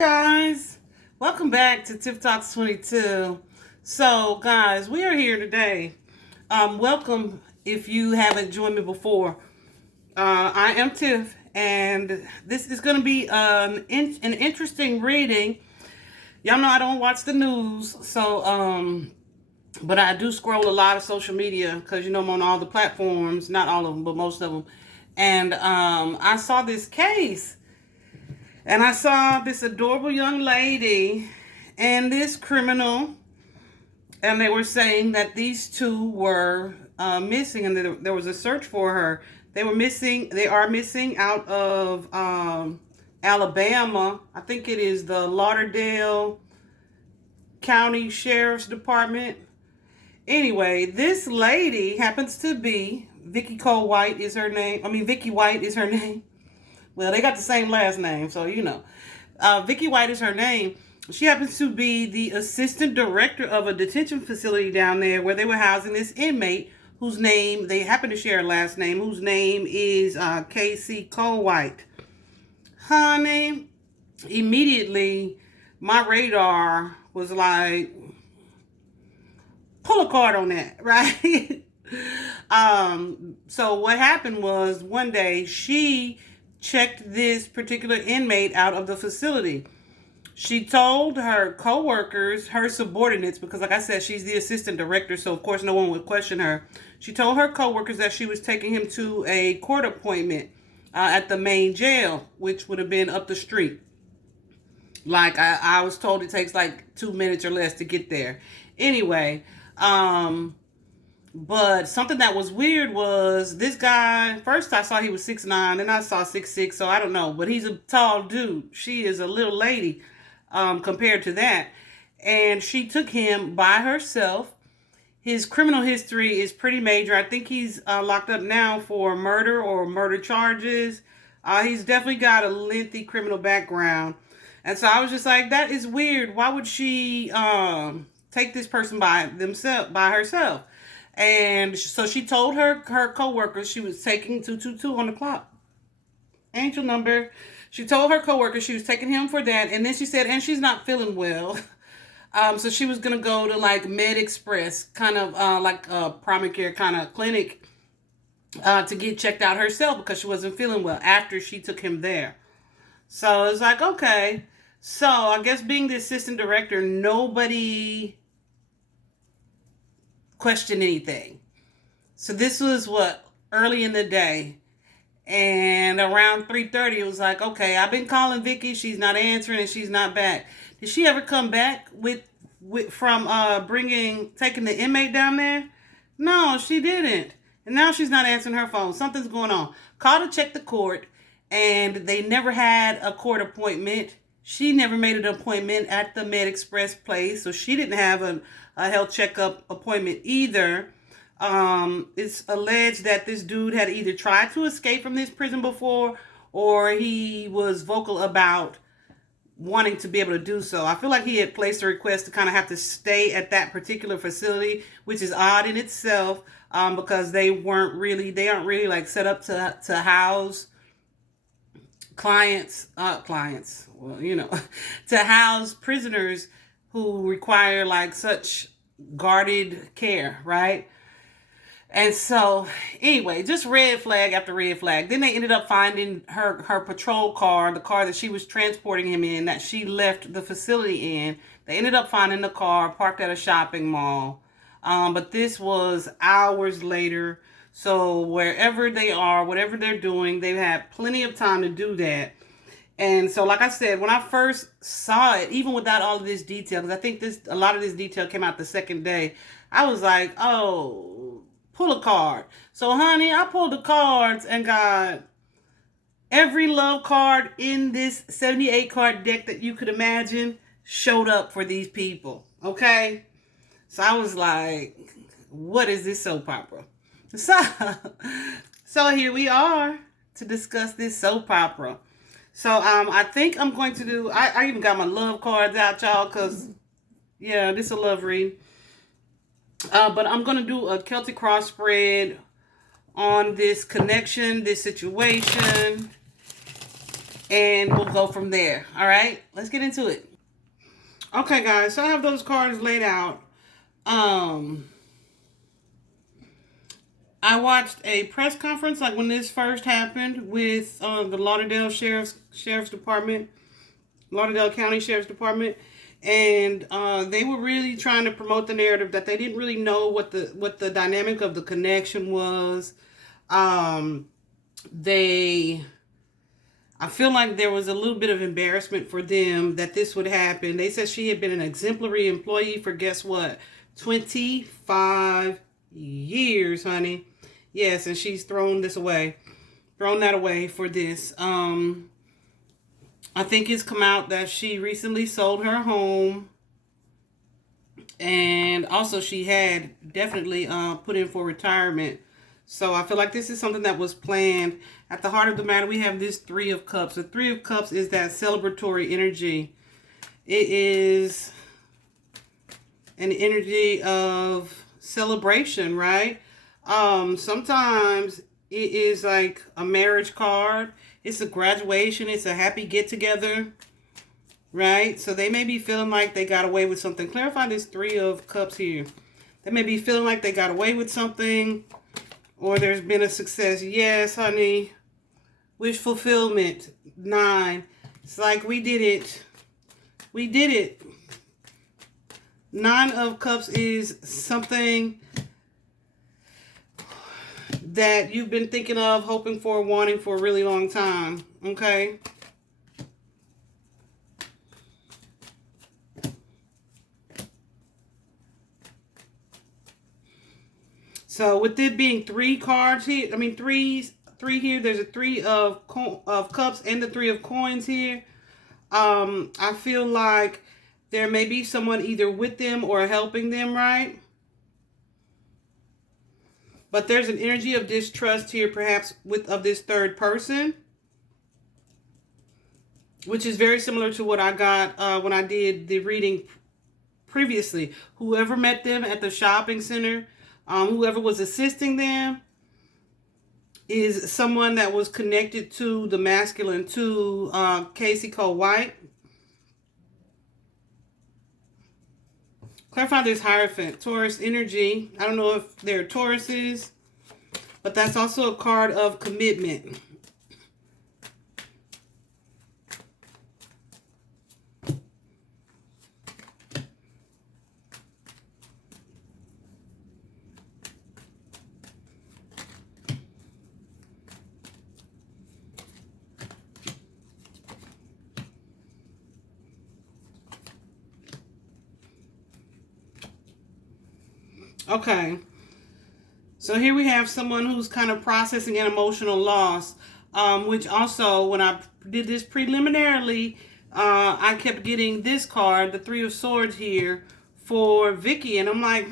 Guys, welcome back to Tip Talks 22. So guys, we are here today. Welcome if you haven't joined me before. I am Tiff, and this is going to be an interesting reading. Y'all know I don't watch the news, but I do scroll a lot of social media because I'm on all the platforms, not all of them, but most of them. And I saw this case. And I saw this adorable young lady and this criminal, and they were saying that these two were missing, and there was a search for her. They were missing. They are missing out of Alabama. I think it is the Lauderdale County Sheriff's Department. Anyway, this lady happens to be Vicki White is her name. Vicki White is her name. Well, they got the same last name, so Vicki White is her name. She happens to be the assistant director of a detention facility down there where they were housing this inmate whose name, they happen to share a last name, whose name is Casey White. Honey, immediately my radar was like, pull a card on that, right? So what happened was one day she checked this particular inmate out of the facility. She told her co-workers, her subordinates, because like I said, she's the assistant director, so of course no one would question her. She told her co-workers that she was taking him to a court appointment at the main jail, which would have been up the street. Like I was told it takes like 2 minutes or less to get there. Anyway, but something that was weird was this guy, first I saw he was 6'9", then I saw 6'6", so I don't know. But he's a tall dude. She is a little lady compared to that. And she took him by herself. His criminal history is pretty major. I think he's locked up now for murder or murder charges. He's definitely got a lengthy criminal background. And so I was just like, that is weird. Why would she take this person by herself? And so she told her co-workers she was taking 222 on the clock. Angel number. She told her co-workers she was taking him for that. And then she said, and she's not feeling well. So she was going to go to like Med Express, kind of like a primary care kind of clinic to get checked out herself because she wasn't feeling well after she took him there. So it's like, okay. So I guess being the assistant director, nobody question anything. So this was early in the day, and around 3:30 it was like, okay, I've been calling Vicki, she's not answering and she's not back. Did she ever come back from taking the inmate down there? No, she didn't. And now she's not answering her phone. Something's going on. Called to check the court, and they never had a court appointment. She never made an appointment at the Med Express place, so she didn't have a health checkup appointment either. It's alleged that this dude had either tried to escape from this prison before, or he was vocal about wanting to be able to do so. I feel like he had placed a request to kind of have to stay at that particular facility, which is odd in itself, because they aren't really like set up to house clients, to house prisoners who require like such guarded care, right? And so anyway, just red flag after red flag. Then they ended up finding her patrol car, the car that she was transporting him in, that she left the facility in. They ended up finding the car parked at a shopping mall. But this was hours later. So wherever they are, whatever they're doing, they've had plenty of time to do that. And so, like I said, when I first saw it, even without all of this detail, because I think a lot of this detail came out the second day, I was like, oh, pull a card. So, honey, I pulled the cards and got every love card in this 78 card deck that you could imagine showed up for these people. Okay? So I was like, what is this soap opera? So here we are to discuss this soap opera. So I think I'm going to do, I even got my love cards out, y'all, because, yeah, this is a love read. But I'm going to do a Celtic cross spread on this connection, this situation. and we'll go from there. All right, let's get into it. Okay, guys, so I have those cards laid out. I watched a press conference like when this first happened with the Lauderdale Sheriff's Department, Lauderdale County Sheriff's Department, and they were really trying to promote the narrative that they didn't really know what the dynamic of the connection was. I feel like there was a little bit of embarrassment for them that this would happen. They said she had been an exemplary employee for, guess what, 25 years, honey. Yes, and she's thrown that away for this. I think it's come out that she recently sold her home, and also she had definitely put in for retirement. So I feel like this is something that was planned. At the heart of the matter, we have this Three of Cups. The Three of Cups is that celebratory energy. It is an energy of celebration, right? Sometimes it is like a marriage card. It's a graduation. It's a happy get-together, right? So they may be feeling like they got away with something. Clarify this Three of Cups here. They may be feeling like they got away with something, or there's been a success. Yes, honey. Wish fulfillment. 9. It's like we did it. We did it. 9 of Cups is something that you've been thinking of, hoping for, wanting for a really long time. Okay? So with it being 3 cards here, three here, there's a 3 of Cups and the 3 of Coins here. I feel like there may be someone either with them or helping them, right? But there's an energy of distrust here, perhaps of this third person, which is very similar to what I got when I did the reading previously. Whoever met them at the shopping center, whoever was assisting them, is someone that was connected to the masculine, to Casey Cole White. Clarify this Hierophant, Taurus energy. I don't know if they're Tauruses, but that's also a card of commitment. Okay, so here we have someone who's kind of processing an emotional loss, which also, when I did this preliminarily, I kept getting this card, the Three of Swords here, for Vicki, and I'm like,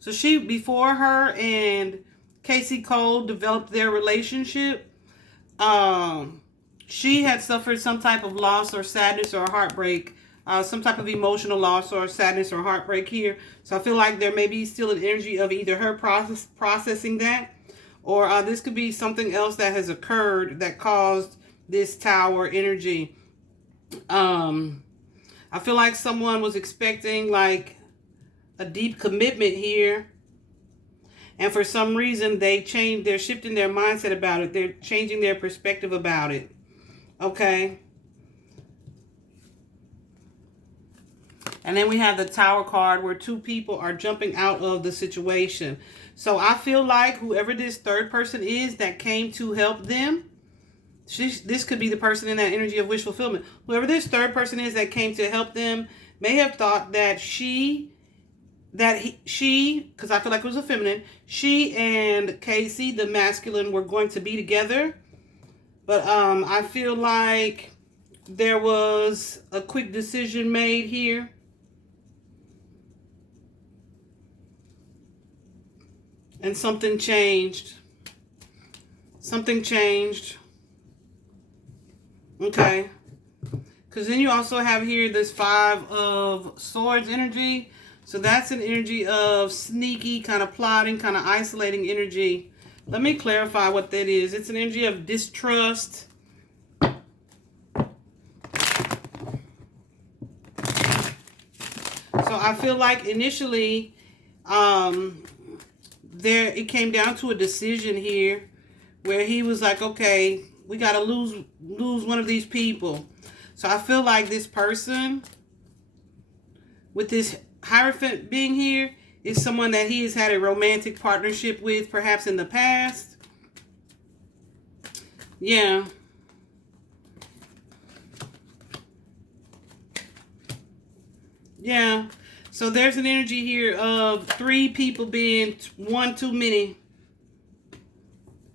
so she, before her and Casey Cole developed their relationship, she had suffered some type of loss or sadness or heartbreak, some type of emotional loss or sadness or heartbreak here. So I feel like there may be still an energy of either her processing that, or this could be something else that has occurred that caused this Tower energy. I feel like someone was expecting like a deep commitment here, and for some reason they're shifting their mindset about it. They're changing their perspective about it. Okay. And then we have the Tower card where 2 people are jumping out of the situation. So I feel like whoever this third person is that came to help them, this could be the person in that energy of wish fulfillment. Whoever this third person is that came to help them may have thought that she, because I feel like it was a feminine, she and Casey, the masculine, were going to be together. But I feel like there was a quick decision made here. And something changed. Something changed. Okay. Because then you also have here this 5 of Swords energy. So that's an energy of sneaky, kind of plotting, kind of isolating energy. Let me clarify what that is. It's an energy of distrust. So I feel like initially, it came down to a decision here where he was like, okay, we got to lose one of these people. So I feel like this person with this Hierophant being here is someone that he has had a romantic partnership with, perhaps in the past. Yeah. Yeah. So there's an energy here of 3 people being one too many.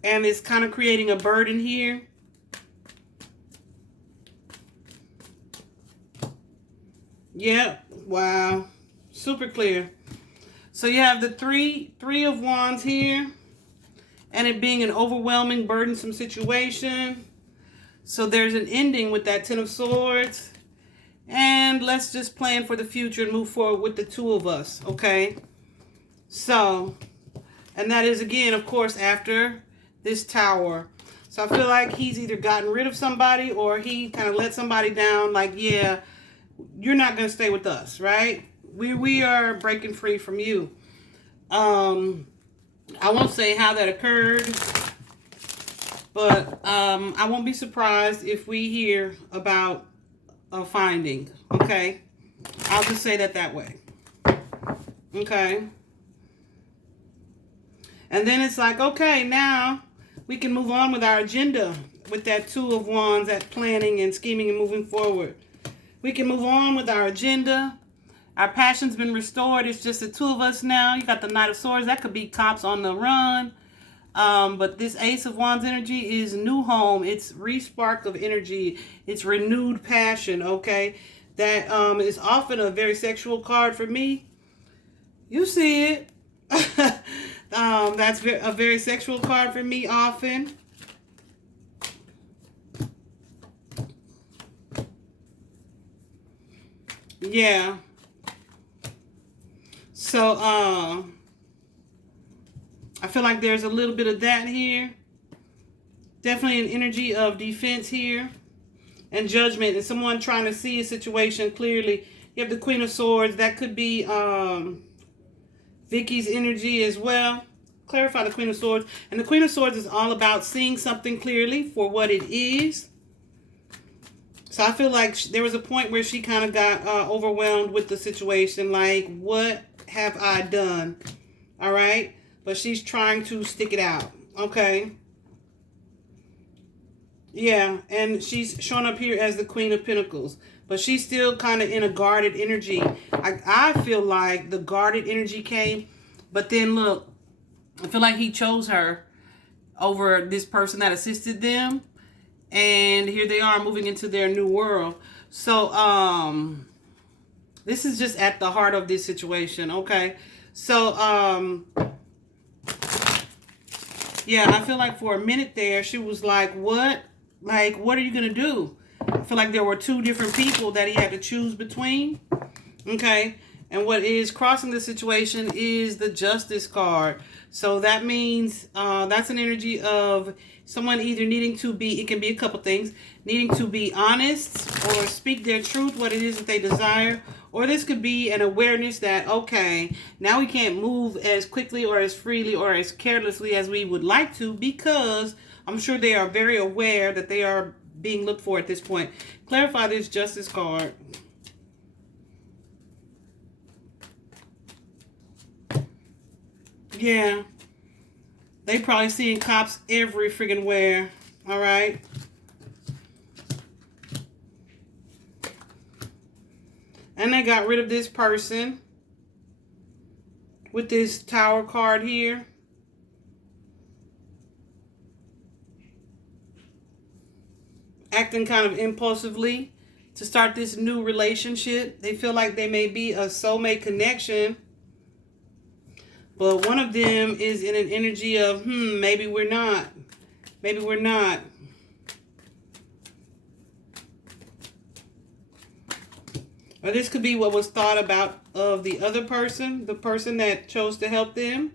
And it's kind of creating a burden here. Yep. Wow. Super clear. So you have the three of Wands here. And it being an overwhelming, burdensome situation. So there's an ending with that 10 of Swords. And let's just plan for the future and move forward with the 2 of us. Okay. So, and that is again, of course, after this Tower. So I feel like he's either gotten rid of somebody or he kind of let somebody down. Like, yeah, you're not going to stay with us, right? We are breaking free from you. I won't say how that occurred, but I won't be surprised if we hear about a finding. Okay, I'll just say that way. Okay. And then it's like, okay, now we can move on with our agenda with that 2 of Wands, that planning and scheming and moving forward. We can move on with our agenda. Our passion's been restored. It's just the 2 of us now. You got the Knight of Swords. That could be cops on the run. But this Ace of Wands energy is new home. It's re-spark of energy. It's renewed passion, okay? That is often a very sexual card for me. You see it. That's a very sexual card for me often. Yeah. So, I feel like there's a little bit of that here. Definitely an energy of defense here. And judgment. And someone trying to see a situation clearly. You have the Queen of Swords. That could be Vicky's energy as well. Clarify the Queen of Swords. And the Queen of Swords is all about seeing something clearly for what it is. So I feel like there was a point where she kind of got overwhelmed with the situation. Like, what have I done? All right. But she's trying to stick it out. Okay. Yeah. And she's shown up here as the Queen of Pentacles. But she's still kind of in a guarded energy. I feel like the guarded energy came. But then look, I feel like he chose her over this person that assisted them. And here they are moving into their new world. So, this is just at the heart of this situation, okay? So, yeah, I feel like for a minute there, she was like, what? Like, what are you going to do? I feel like there were 2 different people that he had to choose between, okay? And what is crossing the situation is the Justice card. So that means that's an energy of someone either needing to be, it can be a couple things, needing to be honest or speak their truth, what it is that they desire. Or this could be an awareness that, okay, now we can't move as quickly or as freely or as carelessly as we would like to, because I'm sure they are very aware that they are being looked for at this point. Clarify this Justice card. Yeah. They probably seeing cops every friggin' where. All right. And they got rid of this person with this Tower card here. Acting kind of impulsively to start this new relationship. They feel like they may be a soulmate connection. But one of them is in an energy of, maybe we're not. Maybe we're not. Or this could be what was thought about of the other person, the person that chose to help them.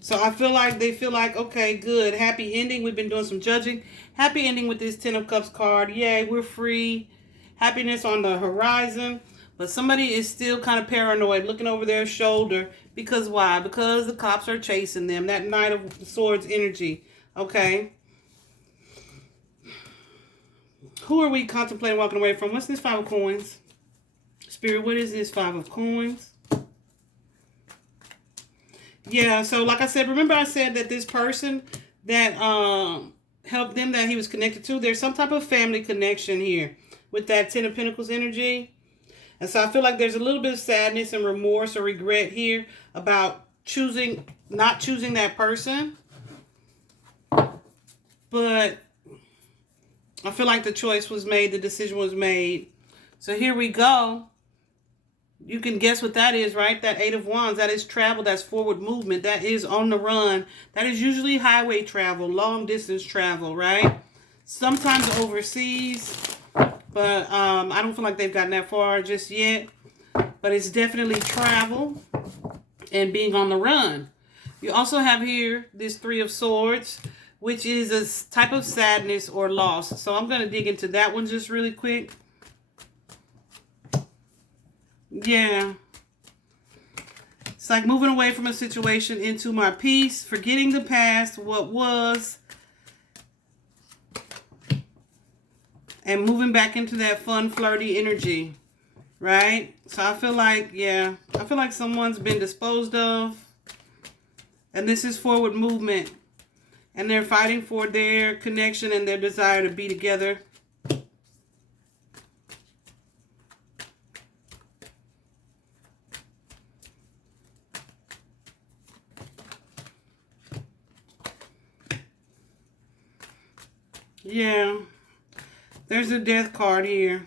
So I feel like they feel like, okay, good. Happy ending. We've been doing some judging. Happy ending with this 10 of Cups card. Yay, we're free. Happiness on the horizon. But somebody is still kind of paranoid, looking over their shoulder. Because why? Because the cops are chasing them. That Knight of Swords energy. Okay. Who are we contemplating walking away from? What's this Five of Coins? Spirit, what is this Five of Coins? Yeah, so like I said, remember I said that this person that helped them, that he was connected to, there's some type of family connection here with that Ten of Pentacles energy. And so I feel like there's a little bit of sadness and remorse or regret here about not choosing that person. But I feel like the choice was made, the decision was made. So here we go. You can guess what that is, right? That Eight of Wands, that is travel, that's forward movement, that is on the run. That is usually highway travel, long distance travel, right? Sometimes overseas, but I don't feel like they've gotten that far just yet. But it's definitely travel and being on the run. You also have here this Three of Swords, which is a type of sadness or loss. So I'm going to dig into that one just really quick. Yeah. It's like moving away from a situation into my peace, forgetting the past, what was, and moving back into that fun, flirty energy, right? So I feel like, yeah, I feel like someone's been disposed of, and this is forward movement, and they're fighting for their connection and their desire to be together. Yeah, there's a Death card here.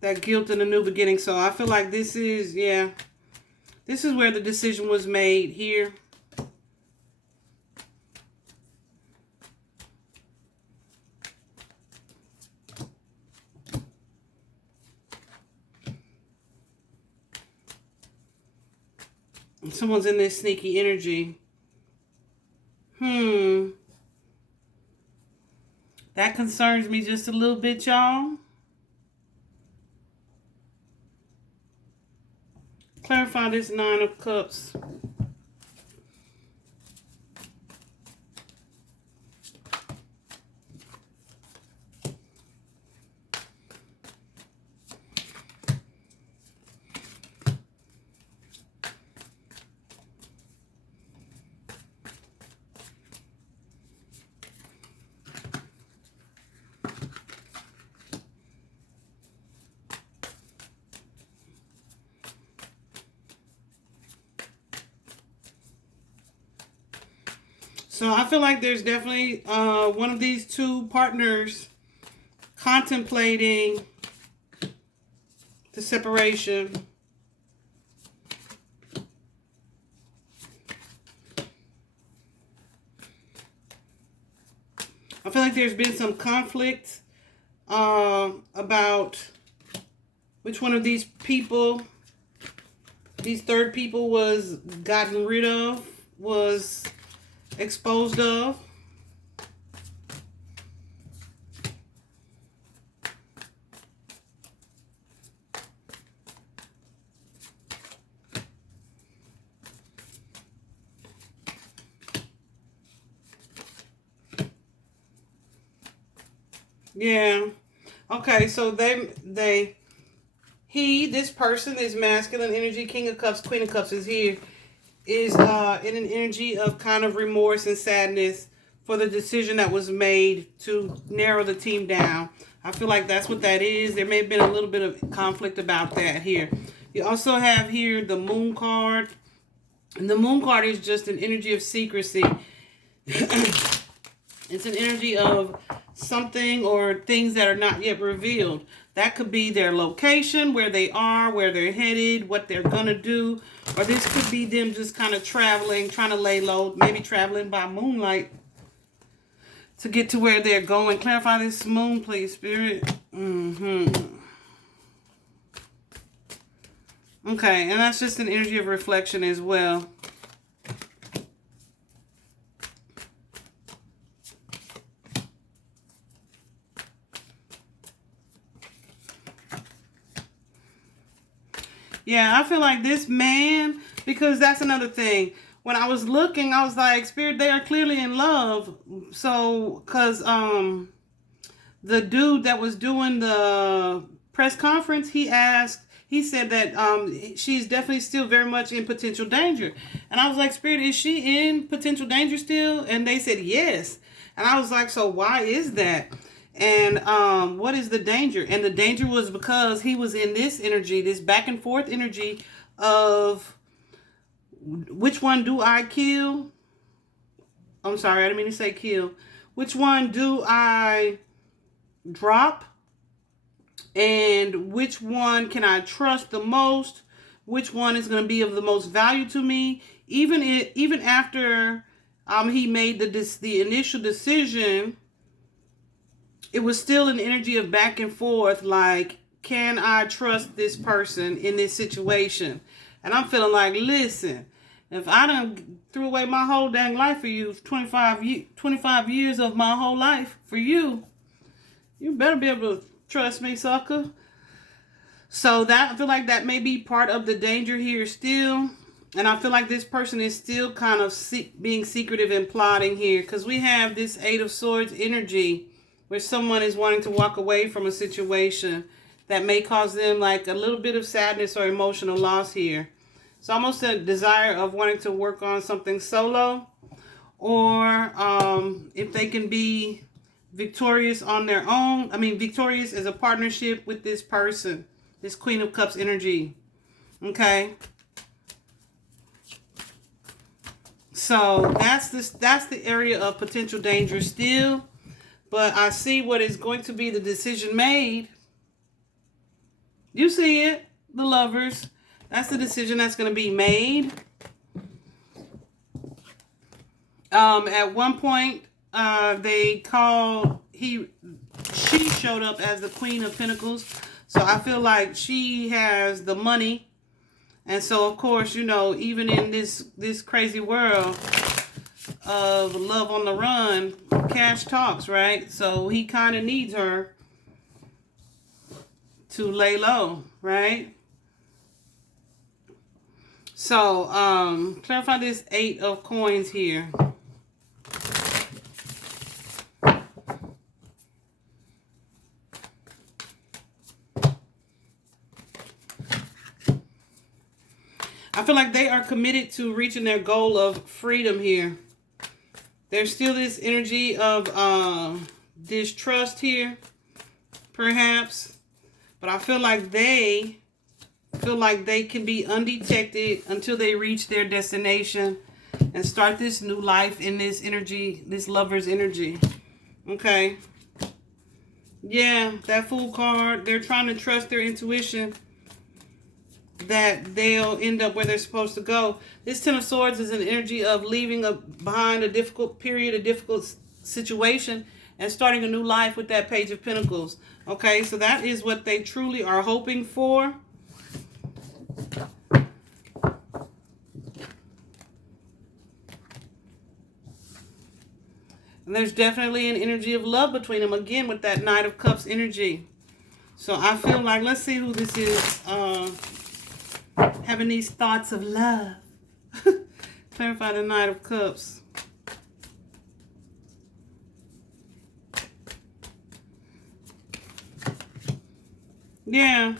That guilt and a new beginning. So I feel like this is, yeah, this is where the decision was made here. Someone's in this sneaky energy. That concerns me just a little bit, y'all. Clarify this Nine of Cups. So I feel like there's definitely one of these two partners contemplating the separation. I feel like there's been some conflict about which one of these people, these third people, was gotten rid of, was exposed of. Yeah. Okay, so this person is masculine energy. King of Cups, Queen of Cups is here. Is in an energy of kind of remorse and sadness for the decision that was made to narrow the team down. I feel like that's what that is. There may have been a little bit of conflict about that here. You also have here the Moon card. And the Moon card is just an energy of secrecy. It's an energy of something or things that are not yet revealed. That could be their location, where they are, where they're headed, what they're going to do. Or this could be them just kind of traveling, trying to lay low, maybe traveling by moonlight to get to where they're going. Clarify this moon, please, Spirit. Okay, and that's just an energy of reflection as well. Yeah, I feel like this man, because that's another thing. When I was looking, I was like, Spirit, they are clearly in love. So, because the dude that was doing the press conference, he said that she's definitely still very much in potential danger. And I was like, Spirit, is she in potential danger still? And they said yes. And I was like, so why is that? And what is the danger? And the danger was because he was in this energy, this back and forth energy of, which one do I kill? I'm sorry, I didn't mean to say kill. Which one do I drop? And which one can I trust the most? Which one is going to be of the most value to me? Even after he made the initial decision, it was still an energy of back and forth. Like, can I trust this person in this situation? And I'm feeling like, listen, if I done threw away my whole dang life for you, 25 years of my whole life for you, you better be able to trust me, sucker. So that, I feel like that may be part of the danger here still. And I feel like this person is still kind of being secretive and plotting here. Because we have this Eight of Swords energy where someone is wanting to walk away from a situation that may cause them like a little bit of sadness or emotional loss here. It's almost a desire of wanting to work on something solo, or if they can be victorious on their own. I mean, victorious as a partnership with this person, this Queen of Cups energy. Okay. So that's the area of potential danger still. But I see what is going to be the decision made. You see it, the Lovers. That's the decision that's going to be made. At one point, she showed up as the Queen of Pentacles. So I feel like she has the money. And so, of course, you know, even in this crazy world of love on the run, cash talks, right? So he kind of needs her to lay low, right? So, clarify this Eight of Coins here. I feel like they are committed to reaching their goal of freedom here. There's still this energy of distrust here, perhaps. But I feel like they can be undetected until they reach their destination and start this new life in this energy, this Lover's energy. Okay. Yeah, that Fool card. They're trying to trust their intuition that they'll end up where they're supposed to go. This Ten of Swords is an energy of leaving behind a difficult period, a difficult situation, and starting a new life with that Page of Pentacles. Okay, so that is what they truly are hoping for. And there's definitely an energy of love between them, again, with that Knight of Cups energy. So I feel like, let's see who this is having these thoughts of love. Clarify the Knight of Cups. Yeah.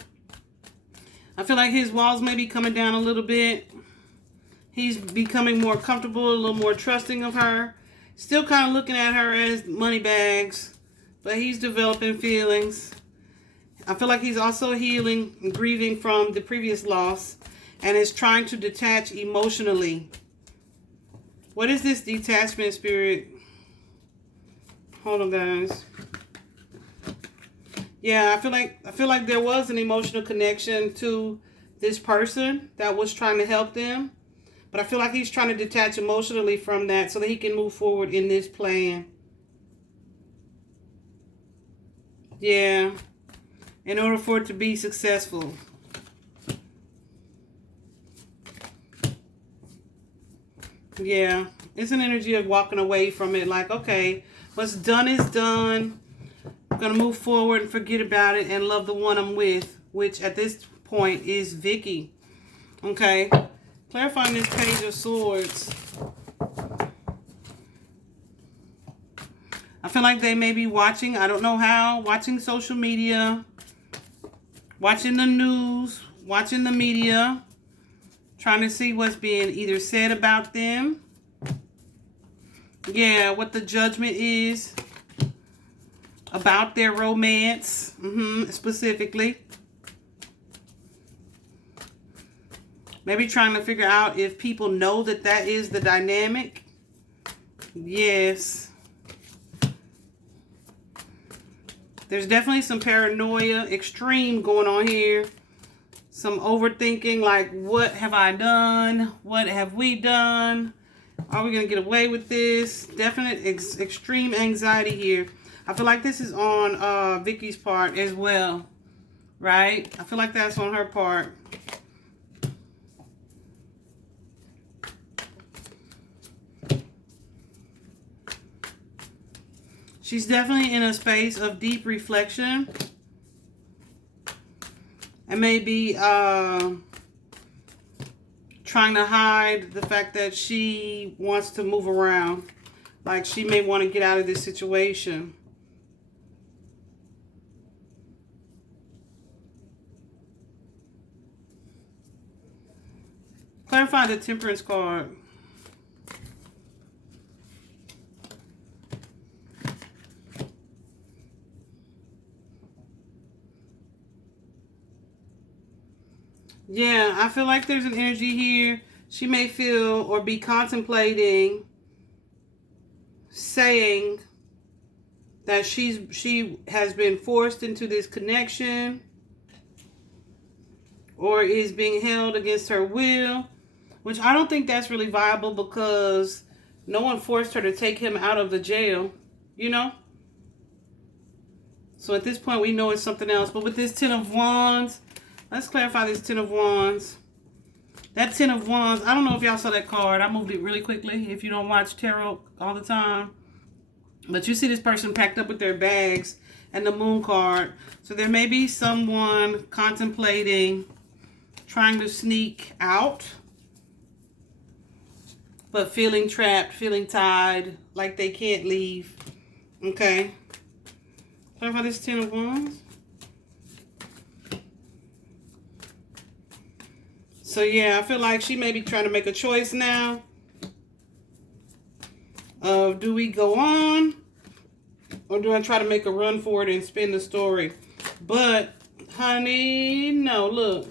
I feel like his walls may be coming down a little bit. He's becoming more comfortable, a little more trusting of her. Still kind of looking at her as money bags, but he's developing feelings. I feel like he's also healing and grieving from the previous loss and is trying to detach emotionally. What is this Detachment Spirit? Hold on, guys. Yeah, I feel like there was an emotional connection to this person that was trying to help them. But I feel like he's trying to detach emotionally from that so that he can move forward in this plan. Yeah. In order for it to be successful. Yeah. It's an energy of walking away from it. Like, okay, what's done is done. I'm going to move forward and forget about it and love the one I'm with. Which at this point is Vicki. Okay. Clarifying this Page of Swords. I feel like they may be watching, I don't know how, watching social media, watching the news, watching the media, trying to see what's being either said about them. Yeah, what the judgment is about their romance, specifically. Maybe trying to figure out if people know that that is the dynamic. Yes. There's definitely some paranoia, extreme going on here. Some overthinking, like, what have I done? What have we done? Are we going to get away with this? Definite extreme anxiety here. I feel like this is on Vicky's part as well, right? I feel like that's on her part. She's definitely in a space of deep reflection. And maybe trying to hide the fact that she wants to move around. Like she may want to get out of this situation. Clarify the Temperance card. Yeah, I feel like there's an energy here. She may feel or be contemplating saying that she has been forced into this connection or is being held against her will, which I don't think that's really viable because no one forced her to take him out of the jail, you know? So at this point, we know it's something else. But with this Ten of Wands, let's clarify this Ten of Wands. That Ten of Wands, I don't know if y'all saw that card. I moved it really quickly if you don't watch tarot all the time. But you see this person packed up with their bags and the Moon card. So there may be someone contemplating trying to sneak out, but feeling trapped, feeling tied, like they can't leave. Okay. Clarify this Ten of Wands. So yeah, I feel like she may be trying to make a choice now of do we go on or do I try to make a run for it and spin the story? But honey, no, look.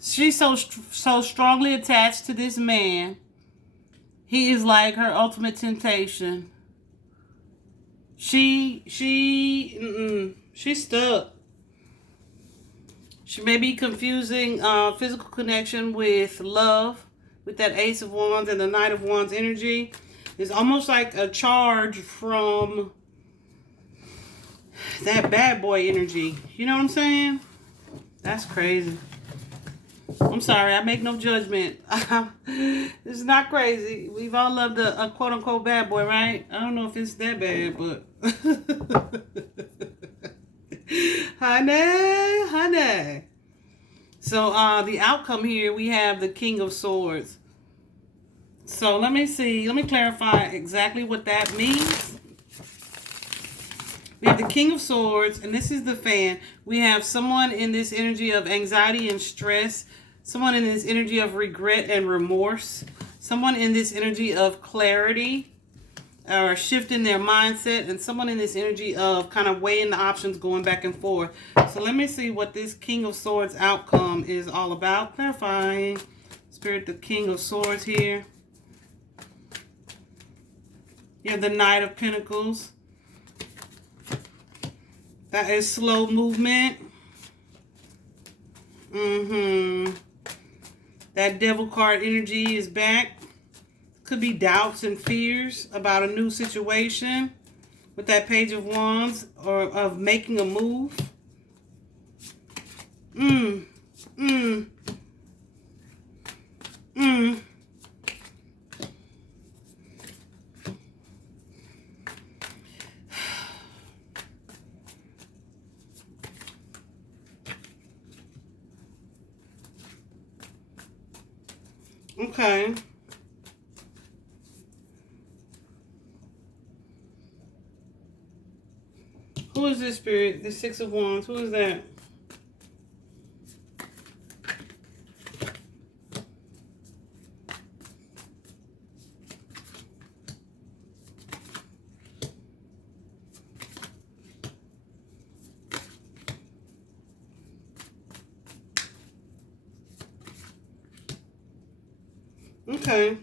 She's so strongly attached to this man. He is like her ultimate temptation. She's stuck. She may be confusing physical connection with love, with that Ace of Wands and the Knight of Wands energy. It's almost like a charge from that bad boy energy. You know what I'm saying? That's crazy. I'm sorry, I make no judgment. It's not crazy. We've all loved a quote-unquote bad boy, right? I don't know if it's that bad, but... honey. So, the outcome here, we have the King of Swords. So, let me see. Let me clarify exactly what that means. We have the King of Swords, and this is the Fan. We have someone in this energy of anxiety and stress. Someone in this energy of regret and remorse. Someone in this energy of clarity or shifting their mindset. And someone in this energy of kind of weighing the options, going back and forth. So let me see what this King of Swords outcome is all about. Clarifying. Spirit, the King of Swords here. You have the Knight of Pentacles. That is slow movement. That Devil card energy is back. Could be doubts and fears about a new situation. With that Page of Wands or of making a move. Okay. Who is this spirit? The Six of Wands. Who is that? Okay.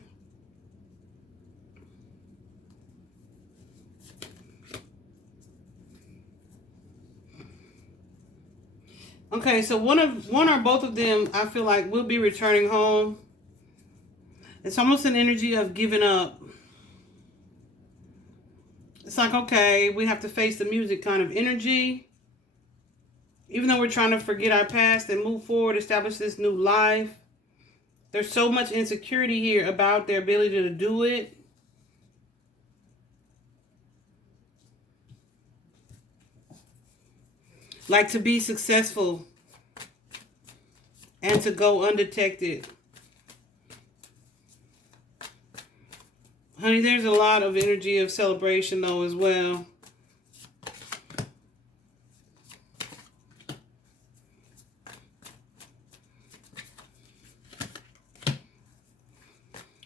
Okay, so one or both of them, I feel like, will be returning home. It's almost an energy of giving up. It's like, okay, we have to face the music kind of energy. Even though we're trying to forget our past and move forward, establish this new life. There's so much insecurity here about their ability to do it. Like to be successful and to go undetected. Honey, there's a lot of energy of celebration though as well.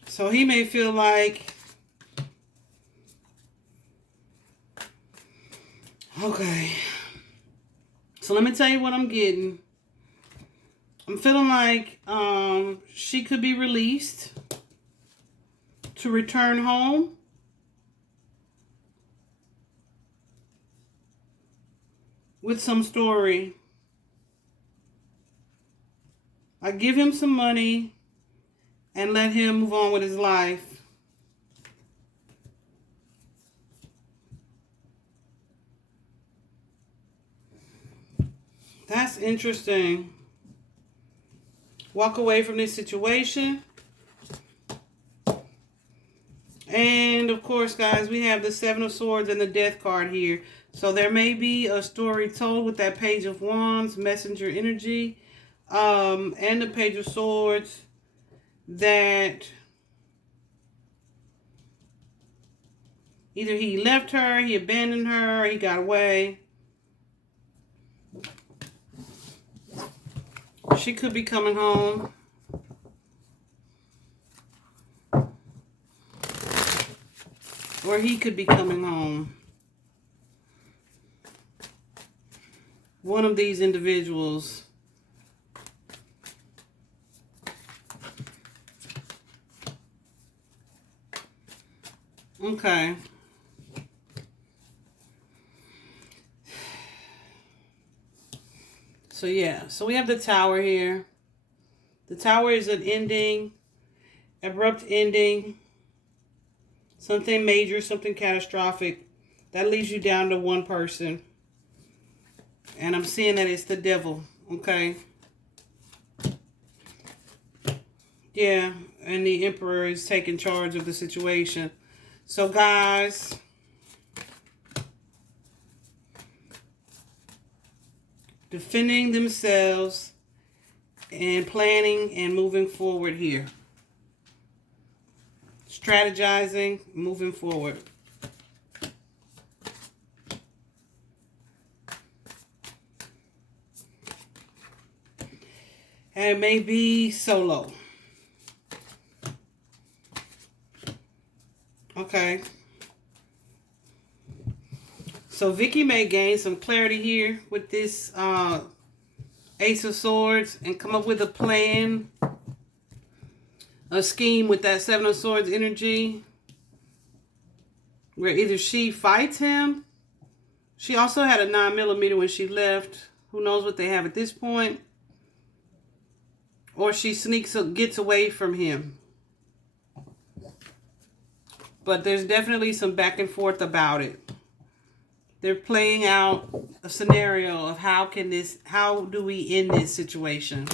So he may feel like, okay, so let me tell you what I'm getting. I'm feeling like she could be released to return home. With some story. I give him some money and let him move on with his life. That's interesting. Walk away from this situation. And of course, guys, we have the Seven of Swords and the Death card here. So there may be a story told with that Page of Wands, messenger energy, and the Page of Swords that either he left her, he abandoned her, he got away. She could be coming home. Or he could be coming home. One of these individuals. Okay. So yeah, so we have the Tower here. The Tower is an ending, abrupt ending, something major, something catastrophic. That leaves you down to one person. And I'm seeing that it's the devil, okay? Yeah, and the Emperor is taking charge of the situation. So guys, defending themselves and planning and moving forward here. Strategizing, moving forward. And it may be solo. Okay. So Vicki may gain some clarity here with this Ace of Swords and come up with a plan, a scheme with that Seven of Swords energy, where either she fights him. She also had a 9mm when she left. Who knows what they have at this point? Or she gets away from him. But there's definitely some back and forth about it. They're playing out a scenario of how do we end this situation?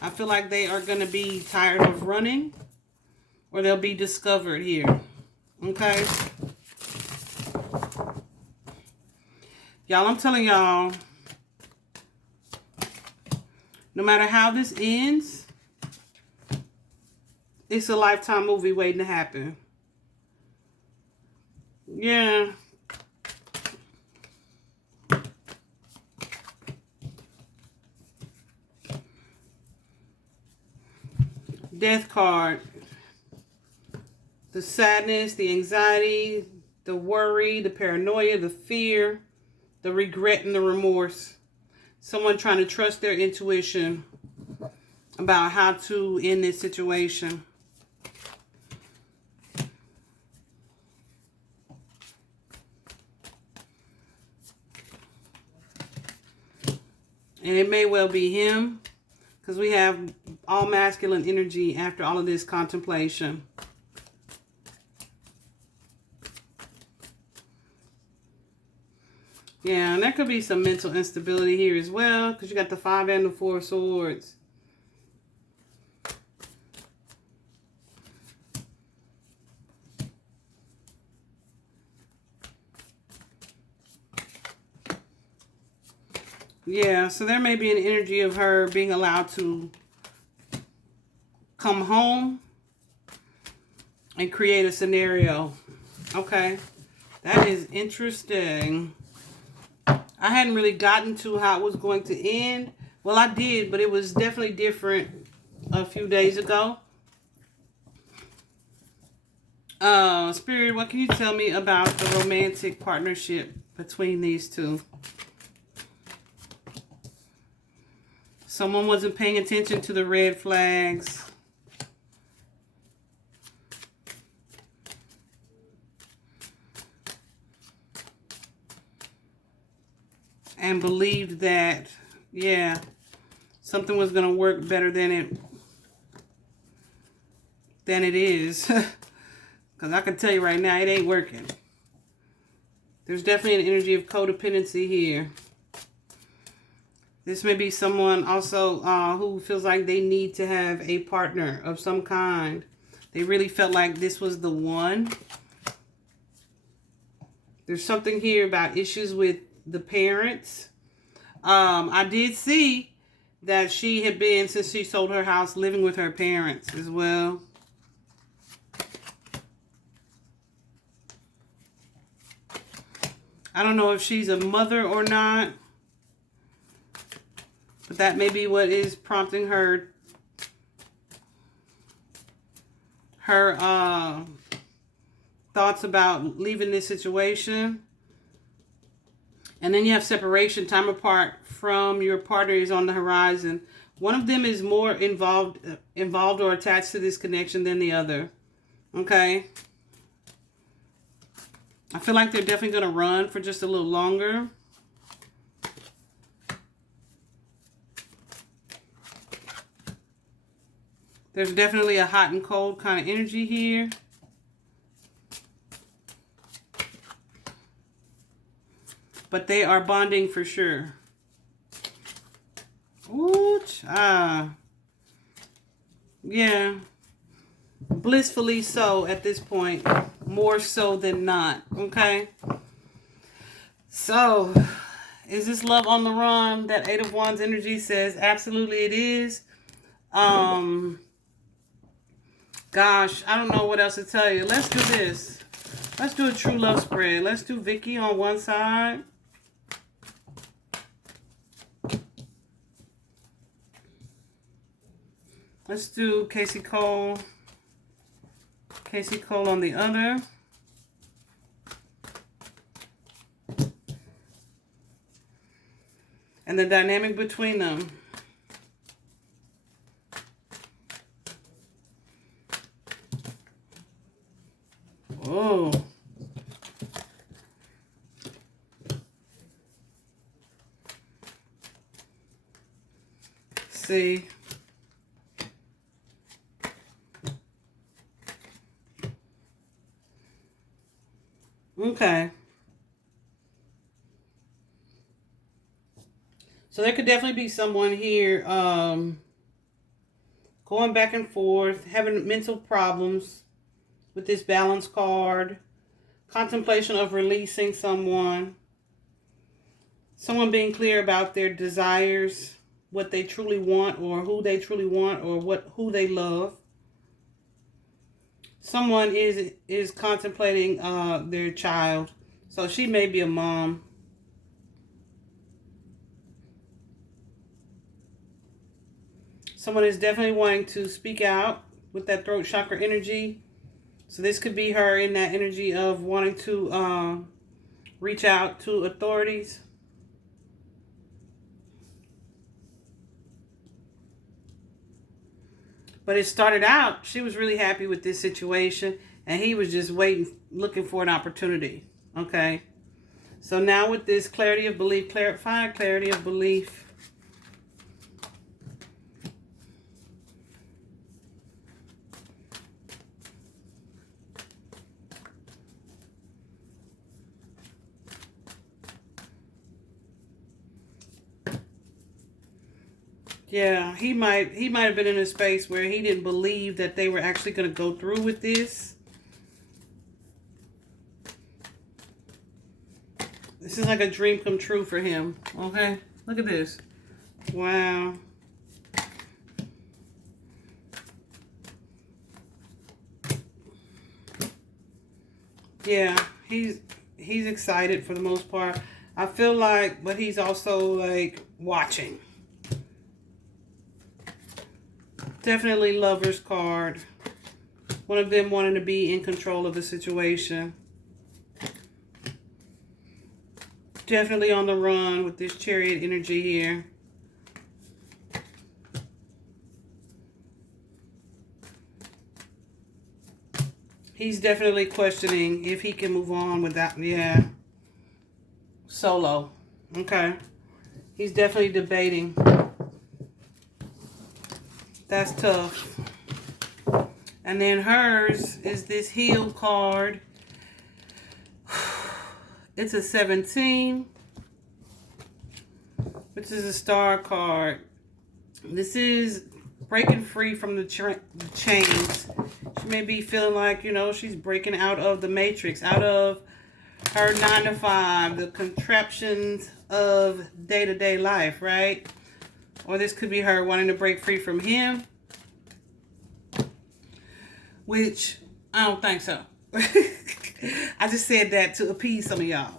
I feel like they are going to be tired of running, or they'll be discovered here. Okay? Y'all, I'm telling y'all, no matter how this ends, It's a Lifetime movie waiting to happen. Yeah. Death card. The sadness, the anxiety, the worry, the paranoia, the fear, the regret, and the remorse. Someone trying to trust their intuition about how to end this situation. And it may well be him, because we have all masculine energy after all of this contemplation. Yeah, and there could be some mental instability here as well, because you got the 5 and the 4 swords. Yeah, so there may be an energy of her being allowed to come home and create a scenario. Okay, that is interesting. I hadn't really gotten to how it was going to end. Well, I did, but it was definitely different a few days ago. Spirit, what can you tell me about the romantic partnership between these two? Someone wasn't paying attention to the red flags. And believed that, yeah, something was going to work better than it is. Because I can tell you right now, it ain't working. There's definitely an energy of codependency here. This may be someone also who feels like they need to have a partner of some kind. They really felt like this was the one. There's something here about issues with the parents. I did see that she had been, since she sold her house, living with her parents as well. I don't know if she's a mother or not. But that may be what is prompting her thoughts about leaving this situation. And then you have separation, time apart from your partner is on the horizon. One of them is more involved or attached to this connection than the other. Okay? I feel like they're definitely going to run for just a little longer. There's definitely a hot and cold kind of energy here. But they are bonding for sure. Ooh, yeah. Blissfully so at this point. More so than not. Okay? So, is this love on the run? That 8 of Wands energy says absolutely it is. Gosh, I don't know what else to tell you. Let's do this. Let's do a true love spread. Let's do Vicki on one side. Let's do Casey Cole. Casey Cole on the other. And the dynamic between them. Oh. See. Okay. So there could definitely be someone here going back and forth, having mental problems with this balance card, contemplation of releasing someone, someone being clear about their desires, what they truly want or who they truly want or who they love. someone is contemplating their child. So she may be a mom. Someone is definitely wanting to speak out with that throat chakra energy. So this could be her in that energy of wanting to reach out to authorities. But it started out, she was really happy with this situation, and he was just waiting, looking for an opportunity. Okay. So now with this clarity of belief, clarity of belief. Yeah, he might have been in a space where he didn't believe that they were actually going to go through with this. This is like a dream come true for him. Okay, look at this. Wow. Yeah, he's excited for the most part. I feel like, but he's also like watching. Definitely Lover's card. One of them wanting to be in control of the situation. Definitely on the run with this Chariot energy here. He's definitely questioning if he can move on without, yeah. Solo. Okay. He's definitely debating. That's tough. And then hers is this Heal card. It's a 17, which is a Star card. This is breaking free from the chains. She may be feeling like, you know, she's breaking out of the matrix, out of her 9 to 5, the contraptions of day-to-day life, right? Or this could be her wanting to break free from him, which I don't think so. I just said that to appease some of y'all.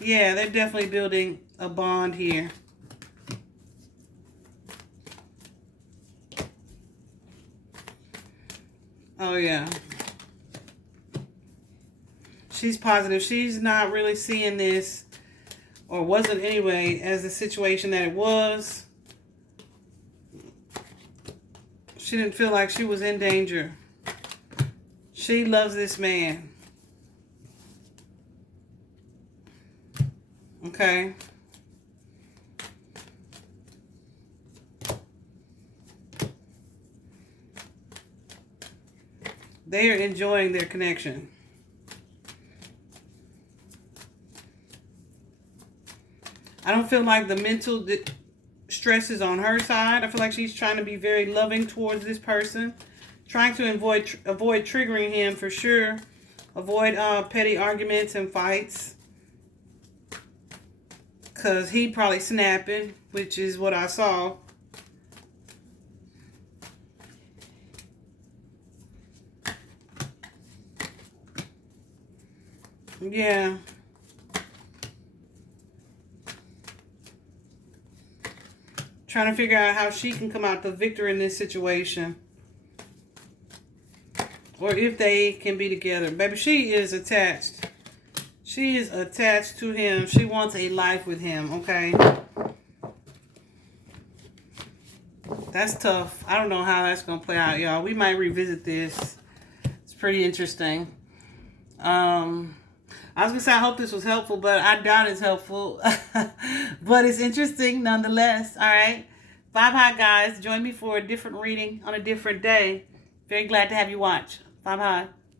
Yeah, they're definitely building a bond here. Oh, yeah. She's positive. She's not really seeing this, or wasn't anyway, as the situation that it was. She didn't feel like she was in danger. She loves this man. Okay. They are enjoying their connection. I don't feel like the mental stress is on her side. I feel like she's trying to be very loving towards this person. Trying to avoid triggering him for sure. Avoid petty arguments and fights. Because he probably snapping, which is what I saw. Yeah. Trying to figure out how she can come out the victor in this situation. Or if they can be together. Baby, she is attached. She is attached to him. She wants a life with him, okay? That's tough. I don't know how that's going to play out, y'all. We might revisit this. It's pretty interesting. I was going to say I hope this was helpful, but I doubt it's helpful. But it's interesting nonetheless, all right? 5 High, guys. Join me for a different reading on a different day. Very glad to have you watch. 5 High.